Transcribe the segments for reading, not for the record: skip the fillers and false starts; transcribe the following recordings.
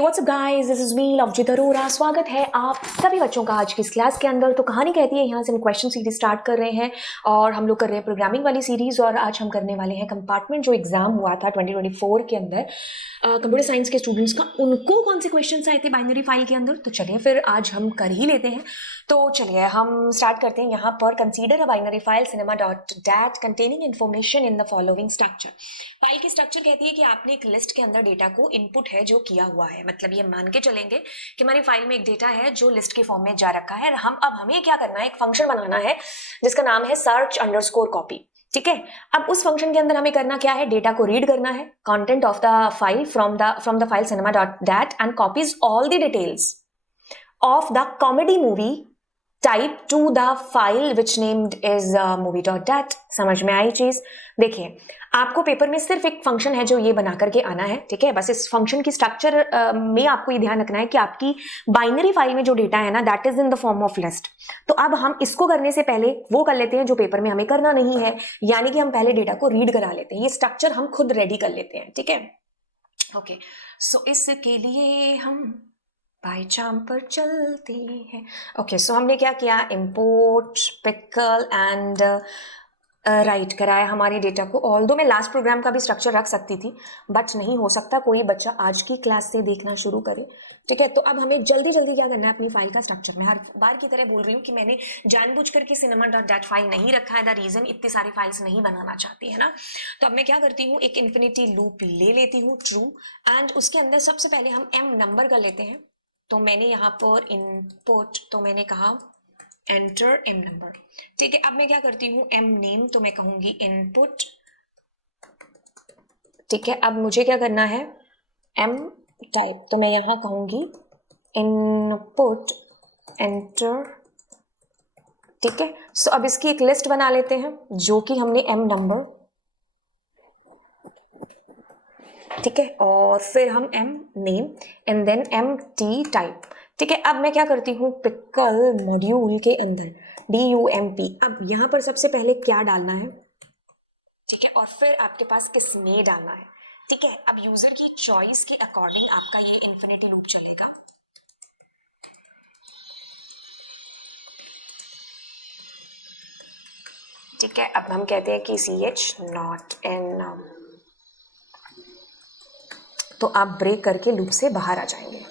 WhatsApp guys, this is me Lovjeet Arora. स्वागत है आप सभी बच्चों का आज की इस क्लास के अंदर। तो कहानी कहती है, यहाँ से हम क्वेश्चन सीरीज स्टार्ट कर रहे हैं और हम लोग कर रहे हैं प्रोग्रामिंग वाली सीरीज। और आज हम करने वाले हैं कंपार्टमेंट जो एग्जाम हुआ था 2024 के अंदर कंप्यूटर साइंस के स्टूडेंट्स का, उनको कौन से क्वेश्चन आए थे बाइनरी फाइल के अंदर। तो चलिए फिर आज हम कर ही लेते हैं। तो चलिए हम स्टार्ट करते हैं। यहाँ पर consider a binary file cinema.dat containing information in the following structure. File की स्ट्रक्चर कहती है कि आपने एक लिस्ट के अंदर डेटा को इनपुट है जो किया हुआ है, मतलब ये मान के चलेंगे कि हमारी फाइल में एक डेटा है जो लिस्ट के फॉर्म में जा रखा है। हमें क्या करना है, एक फंक्शन बनाना है जिसका नाम है सर्च अंडरस्कोर कॉपी। ठीक है, अब उस फंक्शन के अंदर हमें करना क्या है, डेटा को रीड करना है, content of the file from the file cinema.dat and copies all the details of the comedy movie type to the file which named is movie.dat। समझ में आई चीज? देखिए, आपको पेपर में सिर्फ एक फंक्शन है जो ये बना करके आना है। ठीक है, बस इस फंक्शन की स्ट्रक्चर में आपको ये ध्यान रखना है कि आपकी बाइनरी फाइल में जो डेटा है ना, that is in the form of list. तो अब हम इसको करने से पहले वो कर लेते हैं जो पेपर में हमें करना नहीं है, यानी कि हम पहले डेटा को रीड करा लेते हैं। ये स्ट्रक्चर हम खुद रेडी कर लेते हैं। ठीक है, ओके। सो इसके लिए हम पाइचाम पर चलते हैं। ओके, सो हमने क्या किया, इंपोर्ट पिकल एंड राइट कराया हमारी डेटा को। ऑल्दो मैं लास्ट प्रोग्राम का भी स्ट्रक्चर रख सकती थी, बट नहीं हो सकता, कोई बच्चा आज की क्लास से देखना शुरू करे। ठीक है, तो अब हमें जल्दी जल्दी क्या करना है, अपनी फाइल का स्ट्रक्चर। मैं हर बार की तरह बोल रही हूँ कि मैंने जानबूझ करके cinema.dat फाइल नहीं रखा है। द रीजन, इतनी सारी फाइल्स नहीं बनाना चाहती है ना। तो अब मैं क्या करती हूँ, एक इन्फिनिटी लूप ले लेती हूँ ट्रू, एंड उसके अंदर सबसे पहले हम m नंबर कर लेते हैं। तो मैंने यहाँ पर इनपुट, तो मैंने कहा एंटर m नंबर। ठीक है, अब मैं क्या करती हूँ, m नेम, तो मैं कहूंगी इनपुट। ठीक है, अब मुझे क्या करना है, m टाइप, तो मैं यहाँ कहूंगी इनपुट एंटर। ठीक है, सो अब इसकी एक लिस्ट बना लेते हैं जो कि हमने m नंबर। ठीक है, और फिर हम m name and then mt type. ठीक है, अब मैं क्या करती हूँ, पिकल मॉड्यूल के अंदर dump। अब यहाँ पर सबसे पहले क्या डालना है, ठीक है, और फिर आपके पास किसमें डालना है। ठीक है, अब यूजर की चॉइस के अकॉर्डिंग आपका ये इन्फिनिटी लूप चलेगा। ठीक है, अब हम कहते हैं कि ch नॉट इन, तो आप ब्रेक करके लूप से बाहर आ जाएंगे।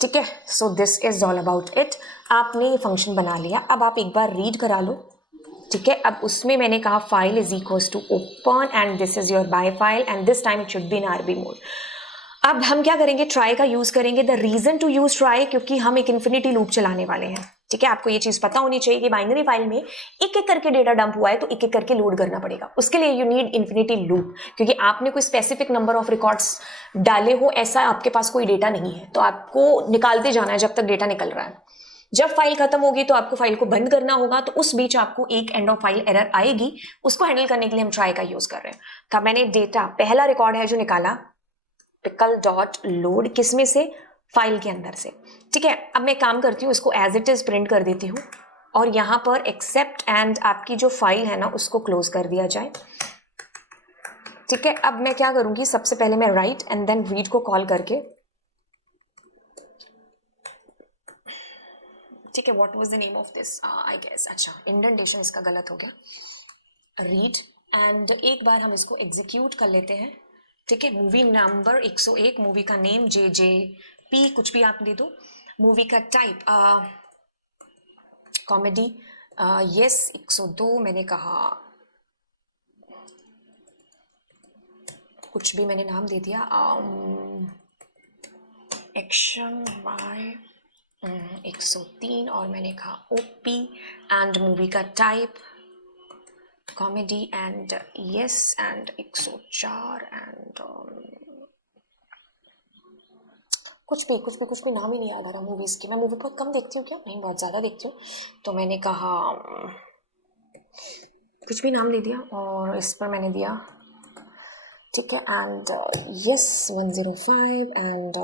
ठीक है, so this is all about it. आपने ये फंक्शन बना लिया, अब आप एक बार रीड करा लो। ठीक है, अब उसमें मैंने कहा file is equals to open and this is your by file and this time it should be in rb mode. अब हम क्या करेंगे, ट्राई का यूज करेंगे। The reason to use try, क्योंकि हम एक इन्फिनिटी लूप चलाने वाले हैं। ठीक है, आपको ये चीज पता होनी चाहिए कि बाइनरी फाइल में एक एक करके डेटा डंप हुआ है तो एक एक करके लोड करना पड़ेगा। उसके लिए यू नीड इन्फिनिटी लूप, क्योंकि आपने कोई स्पेसिफिक नंबर ऑफ रिकॉर्ड्स डाले हो, ऐसा आपके पास कोई डेटा नहीं है, तो आपको निकालते जाना है जब तक डेटा निकल रहा है। जब फाइल खत्म होगी तो आपको फाइल को बंद करना होगा, तो उस बीच आपको एक एंड ऑफ फाइल एरर आएगी, उसको हैंडल करने के लिए हम ट्राई का यूज कर रहे हैं। तो मैंने डेटा, पहला रिकॉर्ड है जो निकाला, पिकल डॉट लोड, किसमें से, फाइल के अंदर से। ठीक है, अब मैं काम करती हूँ, इसको एज इट इज प्रिंट कर देती हूँ और यहाँ पर एक्सेप्ट एंड आपकी जो फाइल है ना उसको क्लोज कर दिया जाए। ठीक है, अब मैं क्या करूंगी, सबसे पहले मैं राइट एंड देन रीड को कॉल करके, ठीक है, what was the name of this, I guess, अच्छा इंडेंटेशन इसका गलत हो गया, रीड, एंड एक बार हम इसको एग्जीक्यूट कर लेते हैं। ठीक है, मूवी नंबर 101, मूवी का नेम JJP, कुछ भी आप दे दो, मूवी का टाइप कॉमेडी, यस 102, मैंने कहा कुछ भी मैंने नाम दे दिया, एक्शन बाय 103, और मैंने कहा OP एंड मूवी का type comedy and yes and 104 and कुछ भी नाम ही नहीं याद आ रहा मूवीज की। मैं मूवी बहुत कम देखती हूँ, क्या नहीं, बहुत ज़्यादा देखती हूँ, तो मैंने कहा कुछ भी नाम दे दिया और इस पर मैंने दिया। ठीक है, एंड यस 105 एंड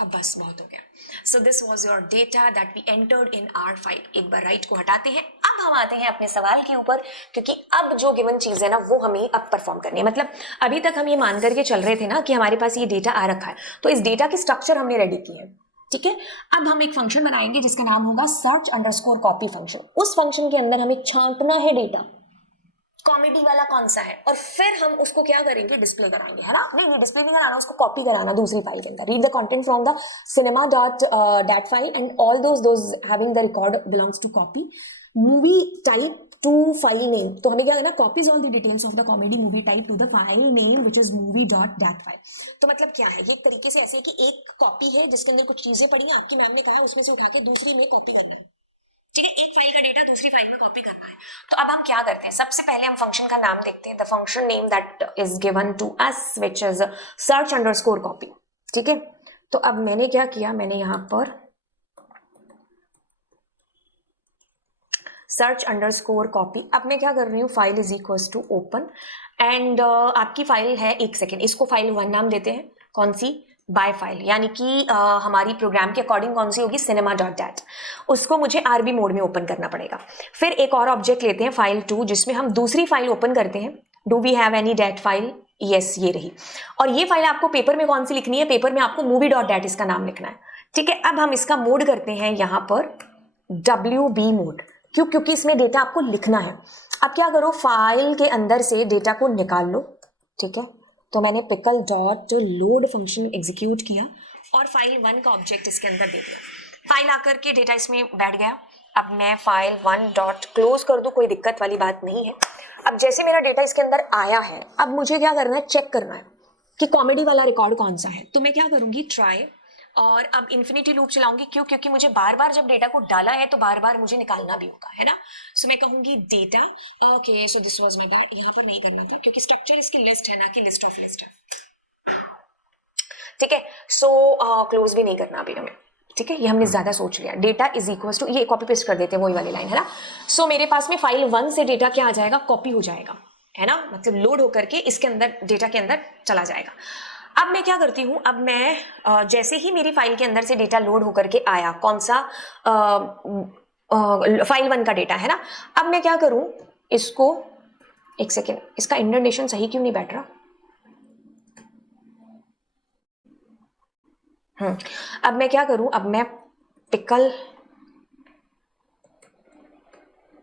अब बस बहुत हो गया। So this was your data that we entered in our file. एक बार राइट को हटाते हैं। अब अब हम आते हैं अपने सवाल के ऊपर, क्योंकि अब जो गिवन चीज है ना वो हमें अब परफॉर्म करनी है। मतलब अभी तक हम ये मान करके चल रहे थे ना कि हमारे पास ये डेटा आ रखा है, तो इस डेटा की स्ट्रक्चर हमने रेडी की है, ठीक है। अब हम एक फंक्शन बनाएंगे जिसका नाम होगा सर्च अंडरस्कोर कॉपी फंक्शन। उस फंक्शन के अंदर हमें छांटना है डेटा, कॉमेडी वाला कौन सा है, और फिर हम उसको क्या करेंगे, डिस्प्ले कराएंगे, है ना। नहीं, ये डिस्प्ले नहीं कराना, उसको कॉपी कराना दूसरी फाइल के अंदर। Read the content from the cinema.dat file and all those having the record belongs to copy movie type to file name. तो हमें क्या करना, copies all the details of the comedy movie type to the file name which is movie.dat file. तो मतलब क्या है, ये एक तरीके से ऐसे है कि एक कॉपी है जिसके अंदर कुछ चीजें पड़ी हैं, आपकी मैम ने कहा उसमें से उठा के दूसरी में कॉपी करनी है, ठीक है। एक फाइल का डेटा दूसरी फाइल में कॉपी करना है। तो अब हम क्या करते हैं, सबसे पहले हम फंक्शन का नाम देखते हैं, the function name that is given to us which is search underscore copy, ठीक है। तो अब मैंने क्या किया, मैंने यहां पर सर्च अंडरस्कोर कॉपी, अब मैं क्या कर रही हूँ, file is equals to open and आपकी फाइल है, एक सेकेंड, इसको फाइल 1 नाम देते हैं। कौन सी, बाय फाइल, यानी कि हमारी प्रोग्राम के अकॉर्डिंग कौन सी होगी, cinema.dat। उसको मुझे आरबी मोड में ओपन करना पड़ेगा। फिर एक और ऑब्जेक्ट लेते हैं फाइल 2, जिसमें हम दूसरी फाइल ओपन करते हैं। Do we have any dat file, yes ये रही। और ये फाइल आपको पेपर में कौन सी लिखनी है, पेपर में आपको movie.dat इसका नाम लिखना है, ठीक है। अब हम इसका मोड करते हैं यहाँ पर WB मोड, क्यों, क्योंकि इसमें डेटा आपको लिखना है। अब क्या करो, फाइल के अंदर से डेटा को निकाल लो, ठीक है। तो मैंने pickle dot load function execute किया और फाइल 1 का ऑब्जेक्ट इसके अंदर दे दिया। फाइल आकर के डेटा इसमें बैठ गया। अब मैं फाइल 1 डॉट क्लोज कर दूं, कोई दिक्कत वाली बात नहीं है। अब जैसे मेरा डेटा इसके अंदर आया है, अब मुझे क्या करना है, चेक करना है कि कॉमेडी वाला रिकॉर्ड कौन सा है। तो मैं क्या करूंगी, ट्राई, और अब इन्फिनिटी लूप चलाऊंगी, क्यों, क्योंकि मुझे बार बार जब डेटा को डाला है तो बार बार मुझे निकालना भी होगा, है ना। सो मैं कहूंगी data, okay, so this was my bad, यहाँ पर नहीं करना था क्योंकि स्ट्रक्चर इसकी लिस्ट है ना कि लिस्ट ऑफ लिस्ट है, ठीक है। सो क्लोज भी नहीं करना अभी हमें, ठीक है, ये हमने ज्यादा सोच लिया। डेटा इज इक्वल्स टू, ये कॉपी पेस्ट कर देते हैं वही वाली लाइन, है ना। सो मेरे पास में फाइल 1 से डेटा क्या आ जाएगा, कॉपी हो जाएगा, है ना, मतलब लोड होकर के इसके अंदर डेटा के अंदर चला जाएगा। अब मैं क्या करती हूँ, अब मैं जैसे ही मेरी फाइल के अंदर से डेटा लोड होकर के आया, कौन सा, फाइल 1 का डेटा, है ना। अब मैं क्या करूं, इसको, एक सेकेंड, इसका इंडेंटेशन सही क्यों नहीं बैठ रहा, अब मैं क्या करूं, अब मैं पिकल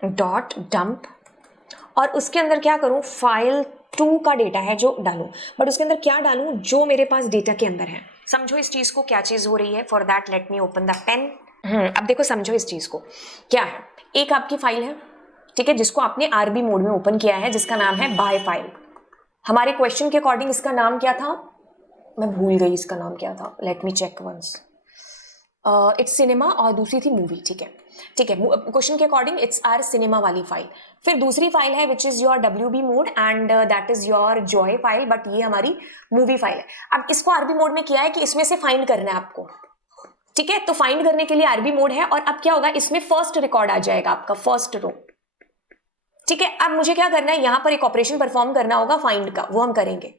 डॉट डंप और उसके अंदर क्या करूं, फाइल 2 का डेटा है जो डालूं, बट उसके अंदर क्या डालूं, जो मेरे पास डेटा के अंदर है। समझो इस चीज को, क्या चीज हो रही है। For that let me open the pen. अब देखो, समझो इस चीज को, क्या है, एक आपकी फाइल है, ठीक है, जिसको आपने आरबी मोड में ओपन किया है, जिसका नाम है बाय फाइल। हमारे क्वेश्चन के अकॉर्डिंग इसका नाम क्या था, मैं भूल गई इसका नाम क्या था, let me check once. It's cinema और दूसरी थी मूवी, ठीक है, ठीक है। क्वेश्चन के अकॉर्डिंग इट्स आर सिनेमा वाली फाइल। फिर दूसरी फाइल है which is your WB mode and that is your Joy file, but ये हमारी मूवी फाइल है। अब इसको आरबी मोड में किया है कि इसमें से फाइंड करना है आपको, ठीक है। तो फाइंड करने के लिए आरबी मोड है, और अब क्या होगा, इसमें फर्स्ट रिकॉर्ड आ जाएगा आपका, फर्स्ट रो, ठीक है। अब मुझे क्या करना है, यहां पर एक ऑपरेशन परफॉर्म करना होगा फाइंड का, वो हम करेंगे,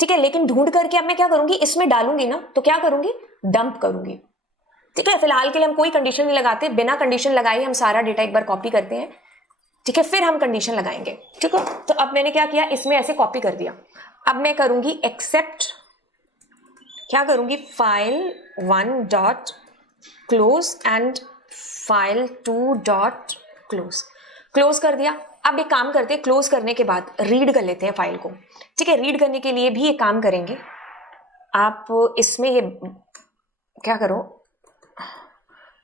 ठीक है। लेकिन ढूंढ करके अब मैं क्या करूंगी, इसमें डालूंगी ना, तो क्या करूंगी, डंप करूंगी, ठीक है। फिलहाल के लिए हम कोई कंडीशन नहीं लगाते, बिना कंडीशन लगाए हम सारा डेटा एक बार कॉपी करते हैं, ठीक है, फिर हम कंडीशन लगाएंगे, ठीक है। तो अब मैंने क्या किया, इसमें ऐसे कॉपी कर दिया। अब मैं करूंगी एक्सेप्ट, क्या करूंगी, file 1 dot close and file 2 dot close, close कर दिया। अब एक काम करते हैं, क्लोज करने के बाद रीड कर लेते हैं फाइल को, ठीक है। रीड करने के लिए भी एक काम करेंगे, आप इसमें ये क्या करो,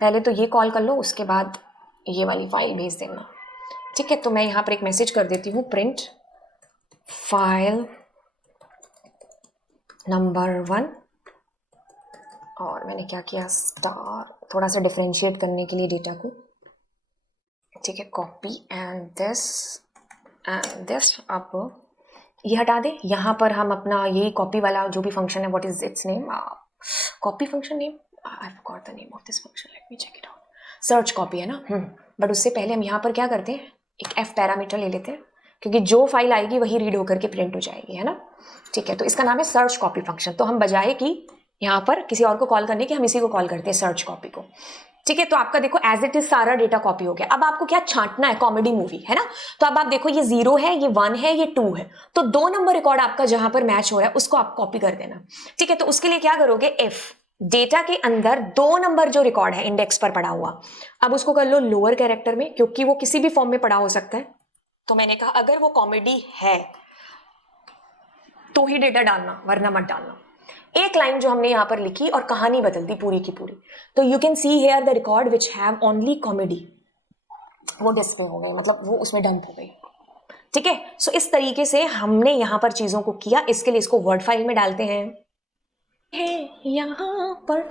पहले तो ये कॉल कर लो, उसके बाद ये वाली फाइल भेज देना, ठीक है। तो मैं यहाँ पर एक मैसेज कर देती हूँ, प्रिंट फाइल नंबर 1, और मैंने क्या किया, स्टार, थोड़ा सा डिफरेंशिएट करने के लिए डेटा को, ठीक है, कॉपी एंड दिस। अब ये हटा दे, यहाँ पर हम अपना यही कॉपी वाला जो भी फंक्शन है, what is its name, copy function name, I forgot the name of this function, let me check it out, search copy है ना। बट उससे पहले हम यहाँ पर क्या करते हैं, एक f पैरामीटर ले लेते हैं, क्योंकि जो फाइल आएगी वही रीड होकर के प्रिंट हो जाएगी, है ना, ठीक है। तो इसका नाम है सर्च कॉपी फंक्शन। तो हम बजाय कि यहाँ पर किसी और को कॉल करने के, हम इसी को कॉल करते हैं, सर्च कॉपी को, ठीक है, तो आपका देखो एज इट इज सारा डेटा कॉपी हो गया। अब आपको क्या छांटना है, कॉमेडी मूवी है ना, तो अब आप देखो ये 0 है, ये 1 है, ये 2 है, तो 2 नंबर रिकॉर्ड आपका जहां पर मैच हो रहा है उसको आप कॉपी कर देना। ठीक है, तो उसके लिए क्या करोगे, इफ डेटा के अंदर 2 नंबर जो रिकॉर्ड है इंडेक्स पर पड़ा हुआ, अब उसको कर लो लोअर कैरेक्टर में, क्योंकि वो किसी भी फॉर्म में पड़ा हो सकता है। तो मैंने कहा अगर वो कॉमेडी है तो ही डेटा डालना, वरना मत डालना। एक लाइन जो हमने यहां पर लिखी और कहानी बदल दी पूरी की पूरी। तो you can see here the record which have only comedy, वो डिस्प्ले हो गई, मतलब वो उसमें डंप हो गई। ठीक है, सो इस तरीके से हमने यहां पर चीजों को किया। इसके लिए इसको वर्ड फाइल में डालते हैं। यहां पर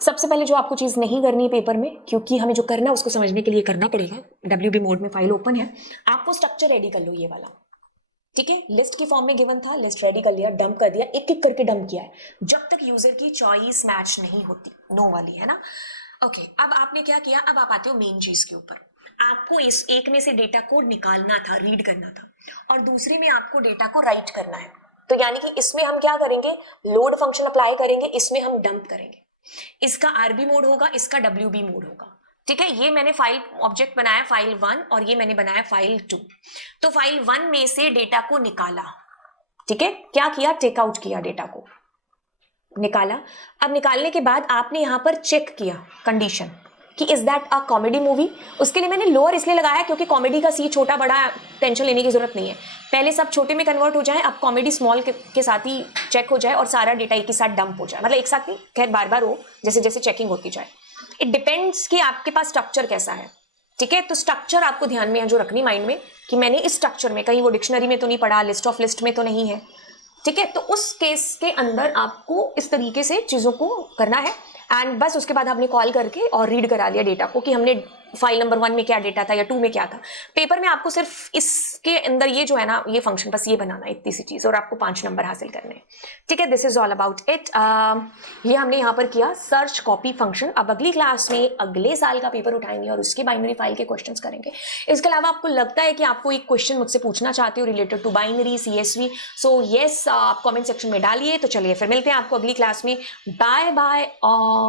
सबसे पहले जो आपको चीज नहीं करनी है पेपर में, क्योंकि हमें जो करना है उसको समझने के लिए करना पड़ेगा, WB मोड में फाइल ओपन है, आपको स्ट्रक्चर रेडी कर लो ये वाला। ठीक है, लिस्ट की फॉर्म में गिवन था, लिस्ट रेडी कर लिया, डंप कर दिया, एक एक करके डंप किया है जब तक यूजर की चॉइस मैच नहीं होती, नो वाली है ना। ओके, अब आपने क्या किया, अब आप आते हो मेन चीज के ऊपर। आपको इस एक में से डेटा को निकालना था, रीड करना था, और दूसरे में आपको डेटा को राइट करना है। तो यानी कि इसमें हम क्या करेंगे, लोड फंक्शन अप्लाई करेंगे, इसमें हम डंप करेंगे। इसका RB मोड होगा, इसका WB मोड होगा। ठीक है, ये मैंने फाइल ऑब्जेक्ट बनाया फाइल 1 और ये मैंने बनाया फाइल 2। तो फाइल 1 में से डेटा को निकाला। ठीक है, क्या किया, टेक आउट किया, डेटा को निकाला। अब निकालने के बाद आपने यहां पर चेक किया कंडीशन कि is that a comedy movie. उसके लिए मैंने लोअर इसलिए लगाया क्योंकि कॉमेडी का सी छोटा बड़ा टेंशन लेने की जरूरत नहीं है, पहले सब छोटे में कन्वर्ट हो जाए, अब कॉमेडी स्मॉल के साथ ही चेक हो जाए और सारा डेटा एक ही साथ डंप हो जाए, मतलब एक साथ नहीं, खैर बार बार हो, जैसे जैसे चेकिंग होती जाए। इट डिपेंड्स कि आपके पास स्ट्रक्चर कैसा है। ठीक है, तो स्ट्रक्चर आपको ध्यान में जो रखनी माइंड में कि मैंने इस स्ट्रक्चर में, कहीं वो डिक्शनरी में तो नहीं पढ़ा, लिस्ट ऑफ लिस्ट में तो नहीं है। ठीक है, तो उस केस के अंदर आपको इस तरीके से चीजों को करना है। एंड बस उसके बाद आपने कॉल करके और रीड करा लिया डेटा को कि हमने फाइल नंबर 1 में क्या डेटा था या 2 में क्या था। पेपर में आपको सिर्फ इसके अंदर ये जो है ना, ये फंक्शन बस ये बनाना है, इतनी सी चीज, और आपको 5 नंबर हासिल करने हैं। ठीक है, this is all about it. ये हमने यहाँ पर किया सर्च कॉपी फंक्शन। अब अगली क्लास में अगले साल का पेपर उठाएंगे और उसके बाइनरी फाइल के क्वेश्चन करेंगे। इसके अलावा आपको लगता है कि आपको एक क्वेश्चन मुझसे पूछना चाहते हो related to binary CSV, so yes आप कॉमेंट सेक्शन में डालिए। तो चलिए फिर मिलते हैं आपको अगली क्लास में। बाय बाय और